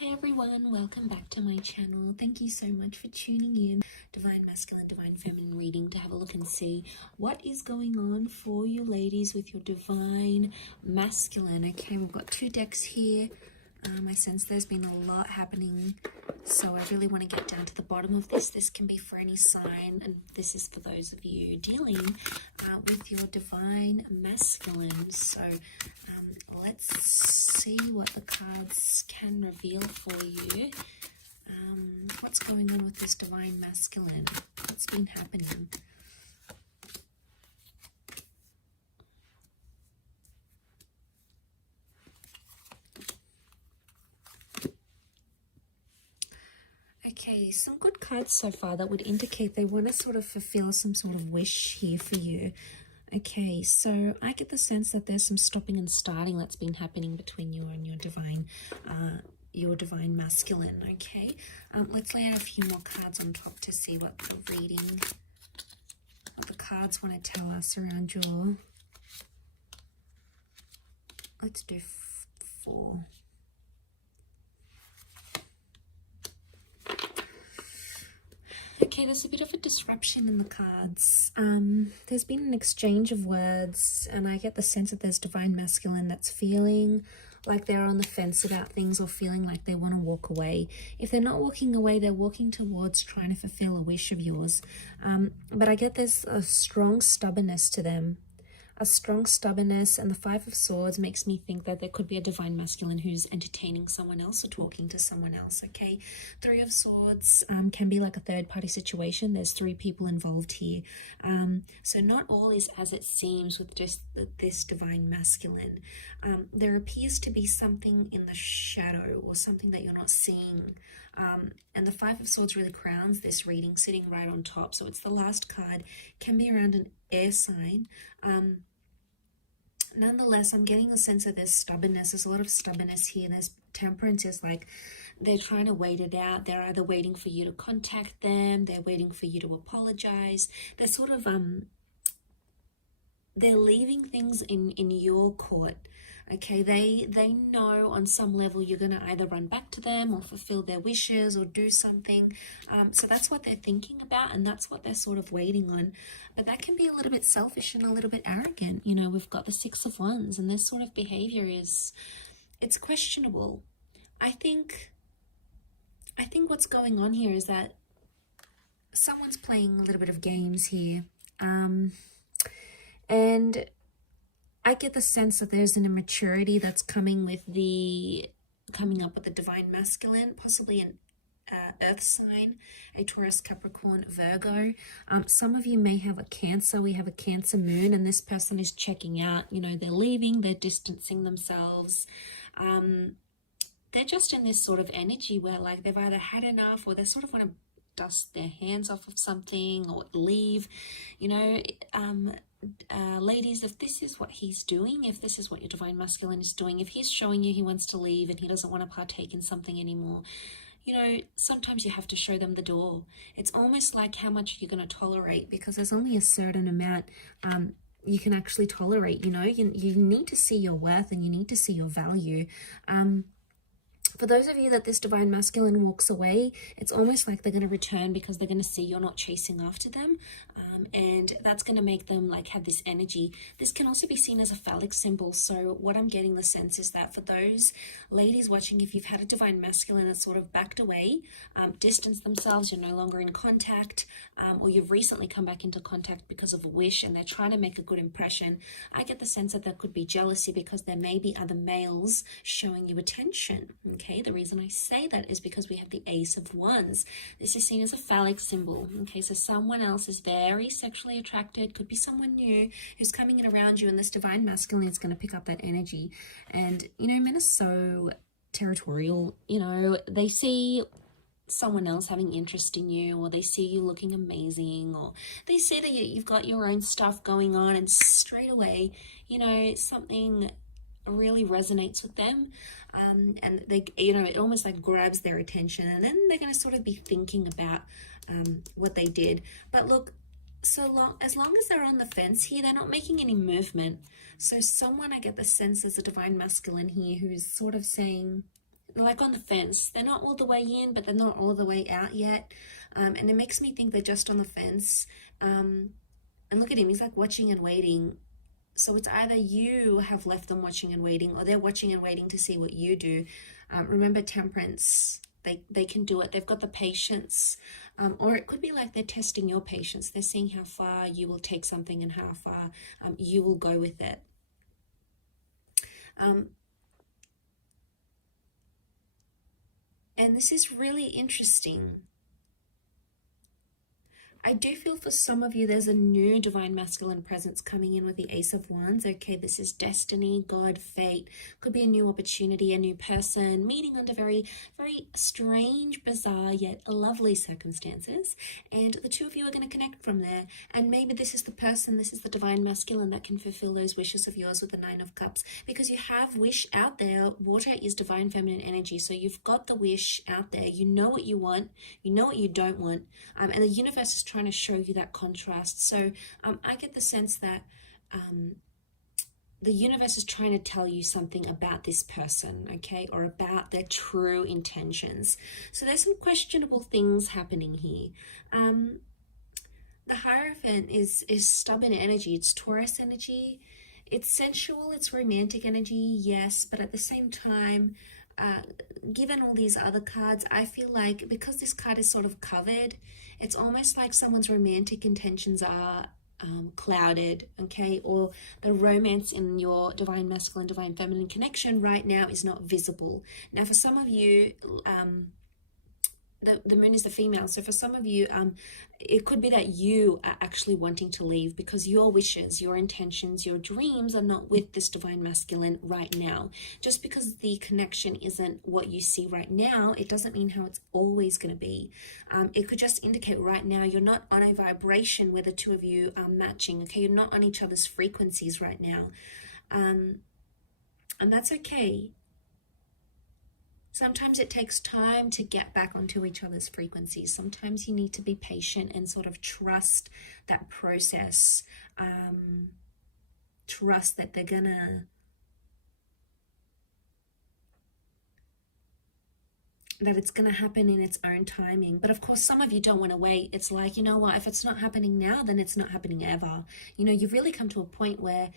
Hi everyone, welcome back to my channel. Thank you so much for tuning in. Divine Masculine, Divine Feminine reading to have a look and see what is going on for you ladies with your Divine Masculine. Okay, we've got two decks here. I sense there's been a lot happening, so I really want to get down to the bottom of this. This can be for any sign, and this is for those of you dealing with your Divine Masculine. So let's see what the cards can reveal for you. What's going on with this Divine Masculine? What's been happening? Okay, some good cards so far that would indicate they want to sort of fulfill some sort of wish here for you. Okay, so I get the sense that there's some stopping and starting that's been happening between you and your Divine Masculine. Okay, let's lay out a few more cards on top to see what the reading, what the cards want to tell us around your. Let's do 4. Okay, there's a bit of a disruption in the cards. There's been an exchange of words, and I get the sense that there's Divine Masculine that's feeling like they're on the fence about things, or feeling like they want to walk away. If they're not walking away, they're walking towards trying to fulfill a wish of yours. But I get there's a strong stubbornness to them. A strong stubbornness, and the 5 of Swords makes me think that there could be a Divine Masculine who's entertaining someone else or talking to someone else, okay? 3 of Swords can be like a third-party situation. There's 3 people involved here. So not all is as it seems with just this Divine Masculine. There appears to be something in the shadow, or something that you're not seeing. And the 5 of Swords really crowns this reading, sitting right on top. So it's the last card, can be around an air sign. Nonetheless, I'm getting a sense of there's stubbornness. There's a lot of stubbornness here. There's temperance. Is like they're trying to wait it out. They're either waiting for you to contact them, they're waiting for you to apologize. They're sort of they're leaving things in your court. Okay, they know on some level you're going to either run back to them or fulfill their wishes or do something. So that's what they're thinking about, and that's what they're sort of waiting on. But that can be a little bit selfish and a little bit arrogant. You know, we've got the 6 of Wands, and this sort of behavior it's questionable. I think what's going on here is that someone's playing a little bit of games here. And I get the sense that there's an immaturity that's coming up with the Divine Masculine, possibly an earth sign, a Taurus, Capricorn, Virgo. Some of you may have a Cancer. We have a Cancer moon, and this person is checking out. You know, they're leaving, they're distancing themselves. They're just in this sort of energy where like they've either had enough, or they sort of want to dust their hands off of something or leave. You know, ladies, if this is what he's doing, if this is what your Divine Masculine is doing, if he's showing you he wants to leave and he doesn't want to partake in something anymore, you know, sometimes you have to show them the door. It's almost like how much you're going to tolerate, because there's only a certain amount you can actually tolerate. You know, you need to see your worth, and you need to see your value. For those of you that this Divine Masculine walks away, it's almost like they're going to return because they're going to see you're not chasing after them. And that's going to make them like have this energy. This can also be seen as a phallic symbol. So what I'm getting the sense is that for those ladies watching, if you've had a Divine Masculine that's sort of backed away, distanced themselves, you're no longer in contact, or you've recently come back into contact because of a wish and they're trying to make a good impression, I get the sense that there could be jealousy because there may be other males showing you attention. Okay, the reason I say that is because we have the Ace of Wands. This is seen as a phallic symbol. Okay, so someone else is very sexually attracted, could be someone new who's coming in around you, and this Divine Masculine is going to pick up that energy. And, you know, men are so territorial. You know, they see someone else having interest in you, or they see you looking amazing, or they see that you've got your own stuff going on, and straight away, you know, something really resonates with them, and they, you know, it almost like grabs their attention, and then they're going to sort of be thinking about what they did. But look, as long as they're on the fence here, they're not making any movement. So someone, I get the sense there's a Divine Masculine here who's sort of saying, like on the fence. They're not all the way in, but they're not all the way out yet. And it makes me think they're just on the fence. And look at him, he's like watching and waiting. So it's either you have left them watching and waiting, or they're watching and waiting to see what you do. Remember temperance, they can do it. They've got the patience. Or it could be like they're testing your patience. They're seeing how far you will take something and how far you will go with it. And this is really interesting. I do feel for some of you there's a new divine masculine presence coming in with the Ace of Wands. Okay, this is destiny, God, fate. Could be a new opportunity, a new person, meeting under very, very strange, bizarre, yet lovely circumstances. And the two of you are going to connect from there. And maybe this is the person, this is the divine masculine that can fulfill those wishes of yours with the Nine of Cups. Because you have wish out there. Water is divine feminine energy. So you've got the wish out there. You know what you want. You know what you don't want. And the universe is trying to show you that contrast. So I get the sense that the universe is trying to tell you something about this person, okay, or about their true intentions. So there's some questionable things happening here. The Hierophant is stubborn energy. It's Taurus energy. It's sensual. It's romantic energy, yes, but at the same time, given all these other cards, I feel like because this card is sort of covered, it's almost like someone's romantic intentions are clouded, okay, or the romance in your divine masculine, divine feminine connection right now is not visible. Now, for some of you, the moon is the female, so for some of you it could be that you are actually wanting to leave because your wishes, your intentions, your dreams are not with this divine masculine right now. Just because the connection isn't what you see right now, it doesn't mean how it's always going to be. It could just indicate right now you're not on a vibration where the two of you are matching, okay? You're not on each other's frequencies right now, and that's okay. Sometimes it takes time to get back onto each other's frequencies. Sometimes you need to be patient and sort of trust that process. Trust that they're gonna, that it's gonna happen in its own timing. But of course, some of you don't want to wait. It's like, you know what, if it's not happening now, then it's not happening ever. You know, you've really come to a point where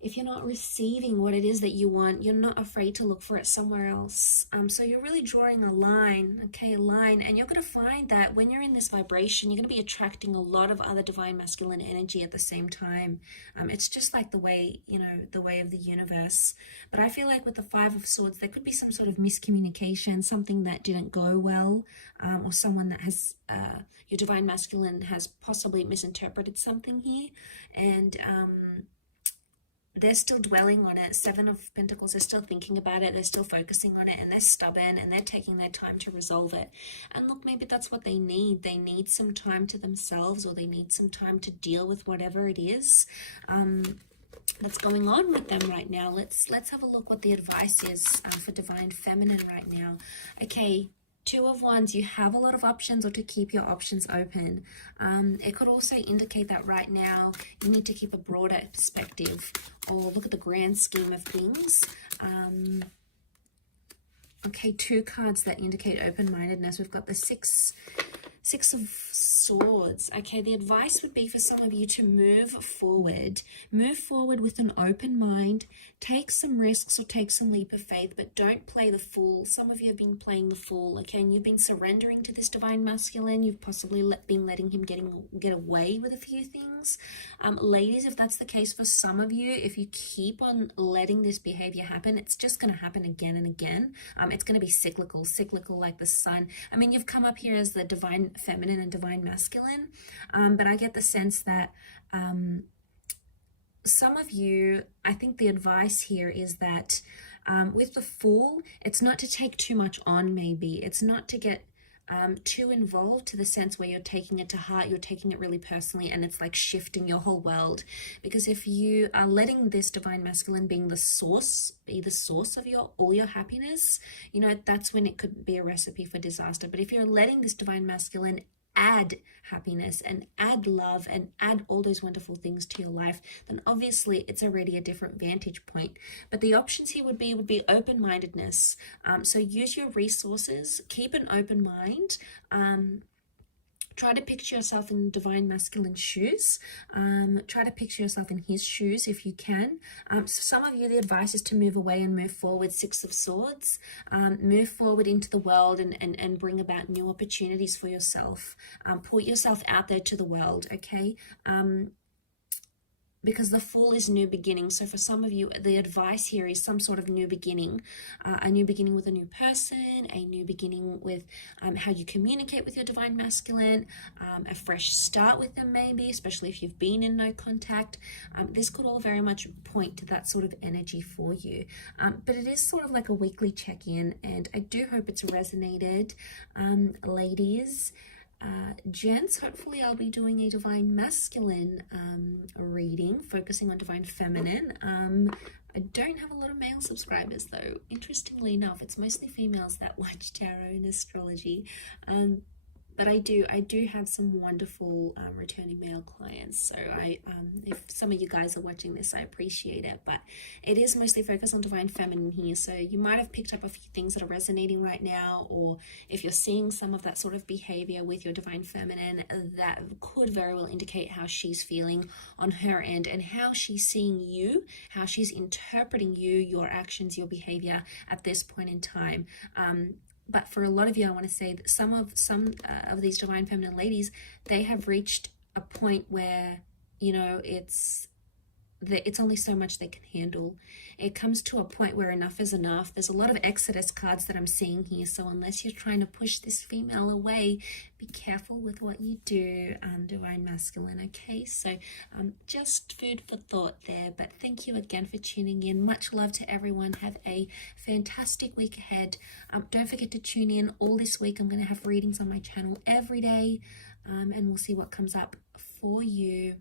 if you're not receiving what it is that you want, you're not afraid to look for it somewhere else. So you're really drawing a line, okay, a line, and you're going to find that when you're in this vibration, you're going to be attracting a lot of other divine masculine energy at the same time. It's just like the way, you know, the way of the universe. But I feel like with the Five of Swords, there could be some sort of miscommunication, something that didn't go well, or someone that has, your divine masculine has possibly misinterpreted something here, and they're still dwelling on it. Seven of Pentacles, they're still thinking about it, they're still focusing on it, and they're stubborn, and they're taking their time to resolve it. And look, maybe that's what they need. They need some time to themselves, or they need some time to deal with whatever it is that's going on with them right now. Let's have a look what the advice is for divine feminine right now. Okay, Two of Wands, you have a lot of options, or to keep your options open. It could also indicate that right now you need to keep a broader perspective, or look at the grand scheme of things. Okay, two cards that indicate open-mindedness. We've got the Six of Swords. Okay, the advice would be for some of you to move forward. Move forward with an open mind. Take some risks or take some leap of faith, but don't play the fool. Some of you have been playing the fool, okay, and you've been surrendering to this divine masculine. You've possibly been letting him get away with a few things. Ladies, if that's the case for some of you, if you keep on letting this behavior happen, it's just going to happen again and again. It's going to be cyclical like the sun. I mean, you've come up here as the divine feminine and divine masculine, but I get the sense that some of you, I think the advice here is that with the Fool, it's not to take too much on. Maybe it's not to get too involved, to the sense where you're taking it to heart, you're taking it really personally, and it's like shifting your whole world. Because if you are letting this divine masculine be the source of all your happiness, you know, that's when it could be a recipe for disaster. But if you're letting this divine masculine add happiness and add love and add all those wonderful things to your life, then obviously it's already a different vantage point. But the options here would be open-mindedness. So use your resources, keep an open mind. Try to picture yourself in divine masculine shoes. Try to picture yourself in his shoes if you can. So some of you, the advice is to move away and move forward. Six of Swords. Move forward into the world and bring about new opportunities for yourself. Put yourself out there to the world, okay? Because the Fool is new beginning. So for some of you, the advice here is some sort of new beginning, a new beginning with a new person, a new beginning with how you communicate with your divine masculine, a fresh start with them maybe, especially if you've been in no contact. This could all very much point to that sort of energy for you. But it is sort of like a weekly check-in, and I do hope it's resonated, ladies. Gents, hopefully I'll be doing a divine masculine reading, focusing on divine feminine. I don't have a lot of male subscribers though. Interestingly enough, it's mostly females that watch tarot and astrology. But I do have some wonderful returning male clients. So if some of you guys are watching this, I appreciate it. But it is mostly focused on divine feminine here. So you might have picked up a few things that are resonating right now, or if you're seeing some of that sort of behavior with your divine feminine, that could very well indicate how she's feeling on her end and how she's seeing you, how she's interpreting you, your actions, your behavior at this point in time. But for a lot of you, I want to say that some of these divine feminine ladies, they have reached a point where, you know, it's only so much they can handle. It comes to a point where enough is enough. There's a lot of Exodus cards that I'm seeing here. So unless you're trying to push this female away, be careful with what you do, divine masculine, okay? So just food for thought there. But thank you again for tuning in. Much love to everyone. Have a fantastic week ahead. Don't forget to tune in all this week. I'm going to have readings on my channel every day, and we'll see what comes up for you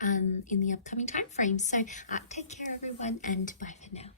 in the upcoming time frame. So take care everyone, and bye for now.